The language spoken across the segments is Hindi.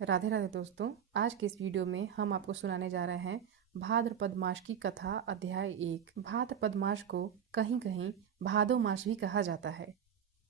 राधे राधे दोस्तों, आज के इस वीडियो में हम आपको सुनाने जा रहे हैं भाद्रपद मास की कथा अध्याय 1। भाद्रपद मास को कहीं कहीं भादो मास भी कहा जाता है।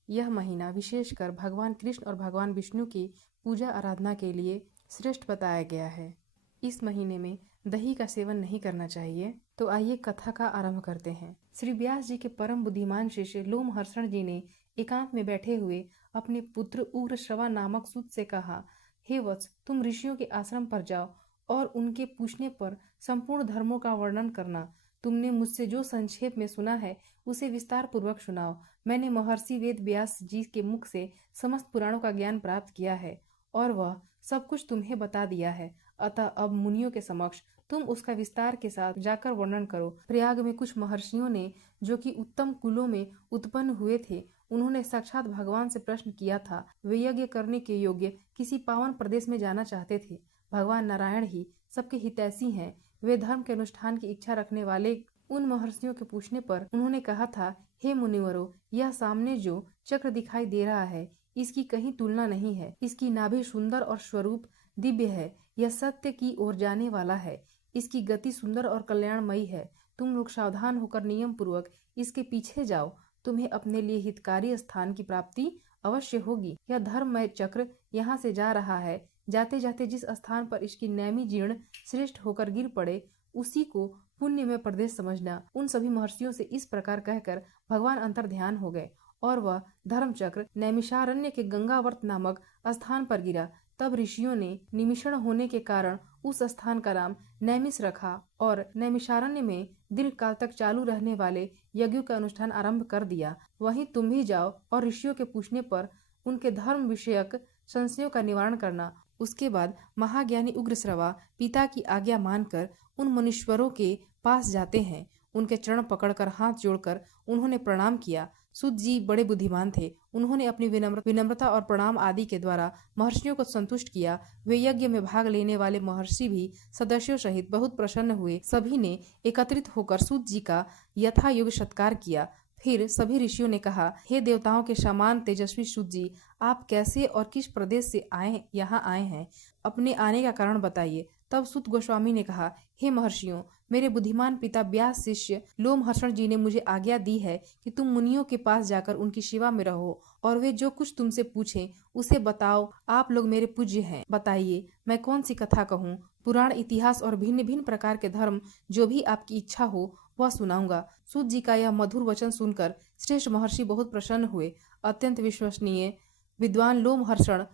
यह महीना विशेषकर भगवान कृष्ण और भगवान विष्णु की पूजा आराधना के लिए श्रेष्ठ बताया गया है। इस महीने में दही का सेवन नहीं करना चाहिए। तो आइए कथा का आरंभ करते हैं। श्री व्यास जी के परम बुद्धिमान शिष्य लोमहर्षण जी ने एकांत में बैठे हुए अपने पुत्र उग्रश्रवा नामक सूत से कहा, हे वत्स, तुम ऋषियों के आश्रम पर जाओ और उनके पूछने पर संपूर्ण धर्मों का वर्णन करना। तुमने मुझसे जो संक्षेप में सुना है उसे विस्तार पूर्वक सुनाओ। मैंने महर्षि वेद व्यास जी के मुख से समस्त पुराणों का ज्ञान प्राप्त किया है और वह सब कुछ तुम्हें बता दिया है। अतः अब मुनियों के समक्ष तुम उसका विस्तार के साथ जाकर वर्णन करो। प्रयाग में कुछ महर्षियों ने, जो कि उत्तम कुलों में उत्पन्न हुए थे, उन्होंने साक्षात भगवान से प्रश्न किया था। वे यज्ञ करने के योग्य किसी पावन प्रदेश में जाना चाहते थे। भगवान नारायण ही सबके हितैषी हैं। वे धर्म के अनुष्ठान की इच्छा रखने वाले उन महर्षियों के पूछने पर उन्होंने कहा था, हे मुनिवरों, यह सामने जो चक्र दिखाई दे रहा है इसकी कहीं तुलना नहीं है। इसकी नाभि सुंदर और स्वरूप दिव्य है। यह सत्य की ओर जाने वाला है। इसकी गति सुंदर और कल्याणमयी है। तुम लोग सावधान होकर नियम पूर्वक इसके पीछे जाओ। तुम्हें अपने लिए हितकारी स्थान की प्राप्ति अवश्य होगी। यह धर्ममय चक्र यहाँ से जा रहा है। जाते जाते जिस स्थान पर इसकी नैमी जीर्ण श्रेष्ठ होकर गिर पड़े उसी को पुण्य में प्रदेश समझना। उन सभी महर्षियों से इस प्रकार कहकर भगवान अंतर ध्यान हो गए और वह धर्म चक्र नैमिषारण्य के गंगावर्त नामक स्थान पर गिरा। तब ऋषियों ने निमिषण होने के कारण उस स्थान का नाम नैमिष रखा और नैमिषारण्य में दीर्घ काल तक चालू रहने वाले यज्ञों का अनुष्ठान आरंभ कर दिया। वहीं तुम भी जाओ और ऋषियों के पूछने पर उनके धर्म विषयक संशयों का निवारण करना। उसके बाद महाज्ञानी उग्रश्रवा पिता की आज्ञा मानकर उन मुनीश्वरों के पास जाते हैं। उनके चरण पकड़कर हाथ जोड़कर उन्होंने प्रणाम किया। सूत जी बड़े बुद्धिमान थे। उन्होंने अपनी विनम्रता और प्रणाम आदि के द्वारा महर्षियों को संतुष्ट किया। वे यज्ञ में भाग लेने वाले महर्षि भी सदस्यों सहित बहुत प्रसन्न हुए। सभी ने एकत्रित होकर सूत जी का यथा योग्य सत्कार किया। फिर सभी ऋषियों ने कहा, हे देवताओं के समान तेजस्वी सूत जी, आप कैसे और किस प्रदेश से यहाँ आए हैं? अपने आने का कारण बताइए। तब सूत गोस्वामी ने कहा, हे महर्षियों, मेरे बुद्धिमान पिता व्यास शिष्य लोमहर्षण जी ने मुझे आज्ञा दी है कि तुम मुनियों के पास जाकर उनकी सेवा में रहो और वे जो कुछ तुमसे पूछें उसे बताओ। आप लोग मेरे पूज्य हैं। बताइए, मैं कौन सी कथा कहूँ? पुराण, इतिहास और भिन्न भिन्न प्रकार के धर्म जो भी आपकी इच्छा हो वह सुनाऊंगा। सूत जी का यह मधुर वचन सुनकर श्रेष्ठ महर्षि बहुत प्रसन्न हुए। अत्यंत विश्वसनीय विद्वान लोमहर्षण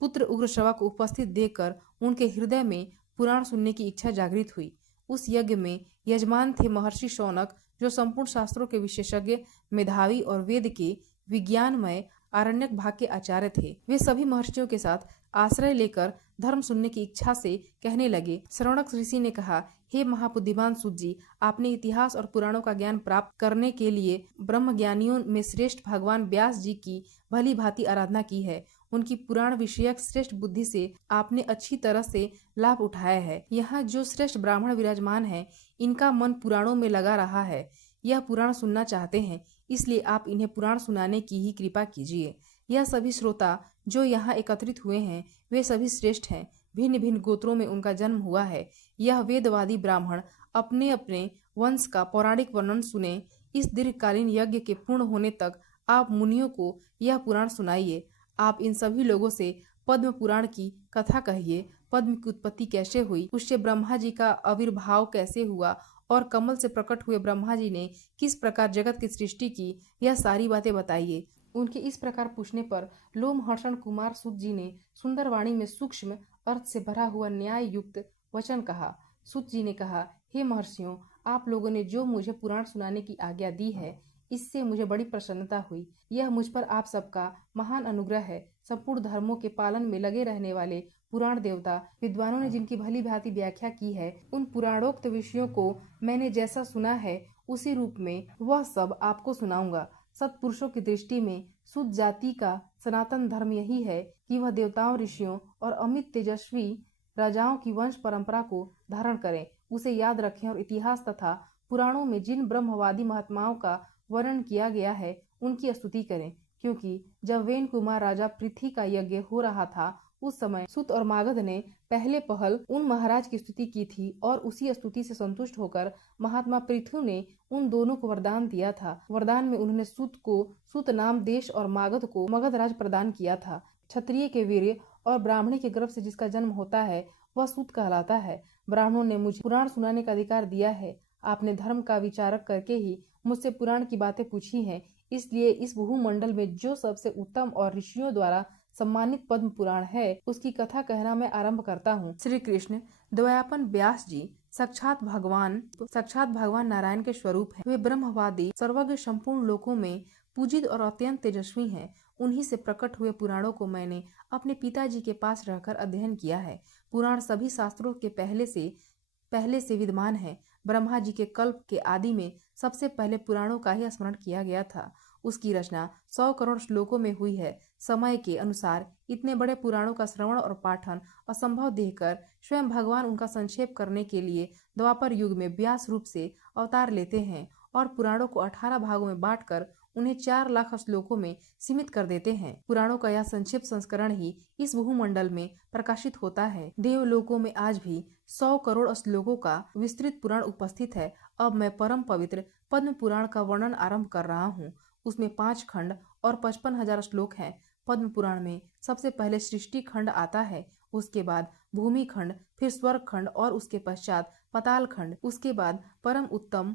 पुत्र उग्रश्रवा को उपस्थित देखकर उनके हृदय में पुराण सुनने की इच्छा जागृत हुई। उस यज्ञ में यजमान थे महर्षि शौनक, जो संपूर्ण शास्त्रों के विशेषज्ञ, मेधावी और वेद के विज्ञानमय आरण्यक भाग के आचार्य थे। वे सभी महर्षियों के साथ आश्रय लेकर धर्म सुनने की इच्छा से कहने लगे। श्रवणक ऋषि ने कहा, हे महाबुद्धिमान सूत जी, आपने इतिहास और पुराणों का ज्ञान प्राप्त करने के लिए ब्रह्म ज्ञानियों में श्रेष्ठ भगवान व्यास जी की भली भांति आराधना की है। उनकी पुराण विषयक श्रेष्ठ बुद्धि से आपने अच्छी तरह से लाभ उठाया है। यहाँ जो श्रेष्ठ ब्राह्मण विराजमान है, इनका मन पुराणों में लगा रहा है। यह पुराण सुनना चाहते हैं, इसलिए आप इन्हें पुराण सुनाने की ही कृपा कीजिए। यह सभी श्रोता जो यहाँ एकत्रित हुए हैं वे सभी श्रेष्ठ हैं। भिन्न भिन्न गोत्रों में उनका जन्म हुआ है। यह वेदवादी ब्राह्मण अपने अपने वंश का पौराणिक वर्णन सुने। इस दीर्घकालीन यज्ञ के पूर्ण होने तक आप मुनियों को यह पुराण सुनाइए। आप इन सभी लोगों से पद्म पुराण की कथा कहिए। पद्म की उत्पत्ति कैसे हुई, उससे ब्रह्मा जी का आविर्भाव कैसे हुआ और कमल से प्रकट हुए ब्रह्मा जी ने किस प्रकार जगत की सृष्टि की, यह सारी बातें बताइए। उनके इस प्रकार पूछने पर लोमहर्षण कुमार सूत जी ने सुंदर वाणी में सूक्ष्म अर्थ से भरा हुआ न्याय युक्त वचन कहा। सूत जी ने कहा, हे महर्षियों, आप लोगों ने जो मुझे पुराण सुनाने की आज्ञा दी है इससे मुझे बड़ी प्रसन्नता हुई। यह मुझ पर आप सबका महान अनुग्रह है। संपूर्ण धर्मों के पालन में लगे रहने वाले पुराण देवता विद्वानों ने जिनकी भली भांति व्याख्या की है, उन पुराणोक्त विषयों को मैंने जैसा सुना है उसी रूप में वह सब आपको सुनाऊंगा। सत्पुरुषों की दृष्टि में सूत जाति का सनातन धर्म यही है कि वह देवताओं, ऋषियों और अमित तेजस्वी राजाओं की वंश परंपरा को धारण करें, उसे याद रखें और इतिहास तथा पुराणों में जिन ब्रह्मवादी महात्माओं का वर्णन किया गया है उनकी स्तुति करें। क्योंकि जब वेन कुमार राजा पृथ्वी का यज्ञ हो रहा था उस समय सूत और मागध ने पहले पहल उन महाराज की स्तुति की थी और उसी स्तुति से संतुष्ट होकर महात्मा पृथु ने उन दोनों को वरदान दिया था। वरदान में उन्होंने सूत को सूत नाम देश और मागध को मगध राज प्रदान किया था। क्षत्रिय के वीर्य और ब्राह्मणी के गर्भ से जिसका जन्म होता है वह सूत कहलाता है। ब्राह्मणों ने मुझे पुराण सुनाने का अधिकार दिया है। आपने धर्म का विचारक करके ही मुझसे पुराण की बातें पूछी हैं, इसलिए इस भूमंडल में जो सबसे उत्तम और ऋषियों द्वारा सम्मानित पद्म पुराण है उसकी कथा कहना मैं आरंभ करता हूँ। श्री कृष्ण द्वयापन व्यास जी साक्षात भगवान नारायण के स्वरूप है। वे ब्रह्मवादी सर्वज्ञ संपूर्ण लोकों में पूजित और अत्यंत तेजस्वी हैं। उन्हीं से प्रकट हुए पुराणों को मैंने अपने पिताजी के पास रहकर अध्ययन किया है। पुराण सभी शास्त्रों के पहले से विद्यमान है। ब्रह्मा जी के कल्प के आदि में सबसे पहले पुराणों का ही स्मरण किया गया था। उसकी रचना 100 करोड़ श्लोकों में हुई है। समय के अनुसार इतने बड़े पुराणों का श्रवण और पाठन असंभव देखकर स्वयं भगवान उनका संक्षेप करने के लिए द्वापर युग में व्यास रूप से अवतार लेते हैं और पुराणों को 18 भागों में बांटकर उन्हें 4 लाख श्लोकों में सीमित कर देते हैं। पुराणों का यह संक्षिप्त संस्करण ही इस भूमंडल में प्रकाशित होता है। देवलोकों में आज भी 100 करोड़ श्लोकों का विस्तृत पुराण उपस्थित है। अब मैं परम पवित्र पद्म पुराण का वर्णन आरंभ कर रहा हूँ। उसमें 5 खंड और 55,000 श्लोक हैं। पद्म पुराण में सबसे पहले सृष्टि खंड आता है, उसके बाद भूमि खंड, फिर स्वर्ग खंड और उसके पश्चात पाताल खंड, उसके बाद परम उत्तम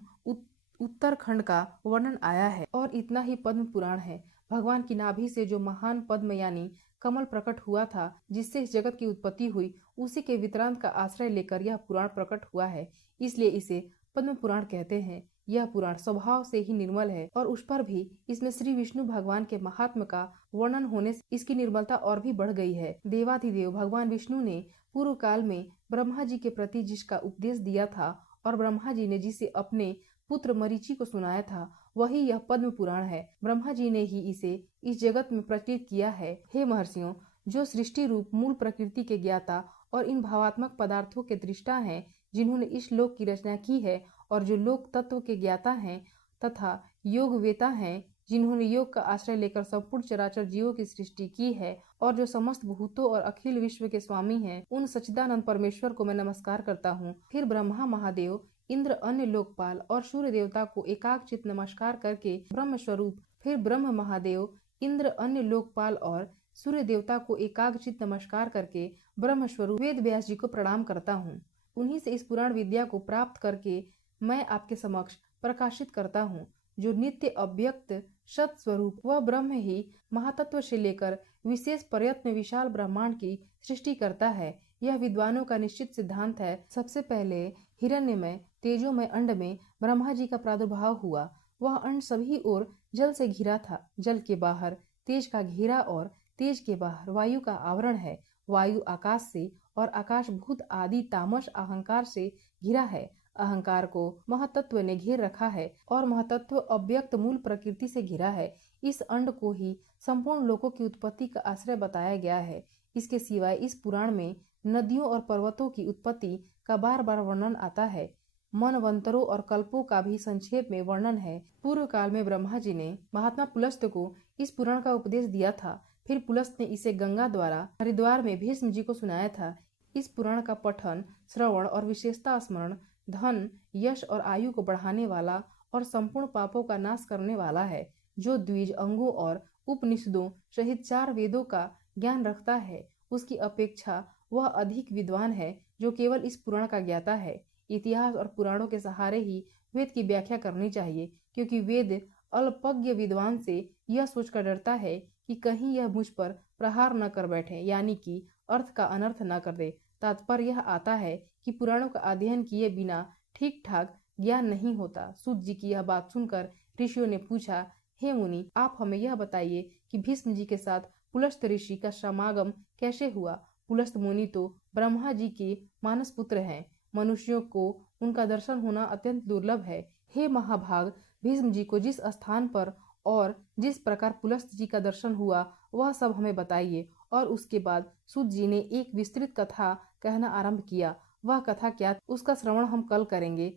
उत्तरखंड का वर्णन आया है। और इतना ही पद्म पुराण है। भगवान की नाभि से जो महान पद्म यानी कमल प्रकट हुआ था, जिससे इस जगत की उत्पत्ति हुई, उसी के वितरांत का आश्रय लेकर यह पुराण प्रकट हुआ है, इसलिए इसे पद्म पुराण कहते हैं। यह पुराण स्वभाव से ही निर्मल है और उस पर भी इसमें श्री विष्णु भगवान के महात्म का वर्णन होने से इसकी निर्मलता और भी बढ़ गई है। देवाधिदेव भगवान विष्णु ने पूर्व काल में ब्रह्मा जी के प्रति जिसका उपदेश दिया था और ब्रह्मा जी ने जिसे अपने पुत्र मरीचि को सुनाया था, वही यह पद्म पुराण है। ब्रह्मा जी ने ही इसे इस जगत में प्रचलित किया है। हे महर्षियों, जो सृष्टि रूप मूल प्रकृति के ज्ञाता और इन भावात्मक पदार्थों के दृष्टा हैं, जिन्होंने इस लोक की रचना की है, और जो लोक तत्व के ज्ञाता हैं तथा योग वेता हैं, जिन्होंने योग का आश्रय लेकर संपूर्ण चराचर जीवों की सृष्टि की है, और जो समस्त भूतों और अखिल विश्व के स्वामी हैं, उन सच्चिदानंद परमेश्वर को मैं नमस्कार करता हूँ। फिर ब्रह्मा महादेव, इंद्र, अन्य लोकपाल और सूर्य देवता को एकाग्रचित नमस्कार करके ब्रह्म स्वरूप फिर ब्रह्म महादेव, इंद्र, अन्य लोकपाल और सूर्य देवता को एकाग्रचित नमस्कार करके ब्रह्म स्वरूप वेद व्यास जी को प्रणाम करता हूँ। उन्हीं से इस पुराण विद्या को प्राप्त करके मैं आपके समक्ष प्रकाशित करता हूँ। जो नित्य अव्यक्त सत स्वरूप वह ब्रह्म ही महातत्व से लेकर विशेष प्रयत्न विशाल ब्रह्मांड की सृष्टि करता है। यह विद्वानों का निश्चित सिद्धांत है। सबसे पहले हिरण्यमय तेजोमय अंड में ब्रह्मा जी का प्रादुर्भाव हुआ। वह अंड सभी ओर जल से घिरा था। जल के बाहर तेज का घेरा और तेज के बाहर वायु का आवरण है। वायु आकाश से और आकाश भूत आदि तामस अहंकार से घिरा है। अहंकार को महतत्व ने घेर रखा है और महतत्व अव्यक्त मूल प्रकृति से घिरा है। इस अंड को ही संपूर्ण लोकों की उत्पत्ति का आश्रय बताया गया है। इसके सिवाय इस पुराण में नदियों और पर्वतों की उत्पत्ति का बार बार वर्णन आता है। मनवंतरों और कल्पों का भी संक्षेप में वर्णन है। पूर्व काल में ब्रह्मा जी ने महात्मा पुलस्त को इस पुराण का उपदेश दिया था। फिर पुलस्त ने इसे गंगा द्वारा हरिद्वार में भीष्म जी को सुनाया था। इस पुराण का पठन, श्रवण और विशेषता स्मरण धन, यश और आयु को बढ़ाने वाला और संपूर्ण पापों का नाश करने वाला है। जो द्विज अंगों और उपनिषदों सहित 4 वेदों का ज्ञान रखता है, उसकी अपेक्षा वह अधिक विद्वान है जो केवल इस पुराण का ज्ञाता है। इतिहास और पुराणों के सहारे ही वेद की व्याख्या करनी चाहिए, क्योंकि वेद अल्पज्ञ विद्वान से यह सोचकर डरता है कि कहीं यह मुझ पर प्रहार न कर बैठे, यानी कि अर्थ का अनर्थ न कर दे। तात्पर्य यह आता है कि पुराणों का अध्ययन किए बिना ठीक ठाक ज्ञान नहीं होता। सूत जी की यह बात सुनकर ऋषियों ने पूछा, हे मुनि, आप हमें यह बताइए कि भीष्म जी के साथ पुलस्त ऋषि का समागम कैसे हुआ। पुलस्त मुनि तो ब्रह्मा जी के मानस पुत्र हैं। मनुष्यों को उनका दर्शन होना अत्यंत दुर्लभ है। हे महाभाग, भीष्म जी को जिस स्थान पर और जिस प्रकार पुलस्त जी का दर्शन हुआ वह सब हमें बताइए। और उसके बाद सूत जी ने एक विस्तृत कथा कहना आरंभ किया। वह कथा क्या, उसका श्रवण हम कल करेंगे।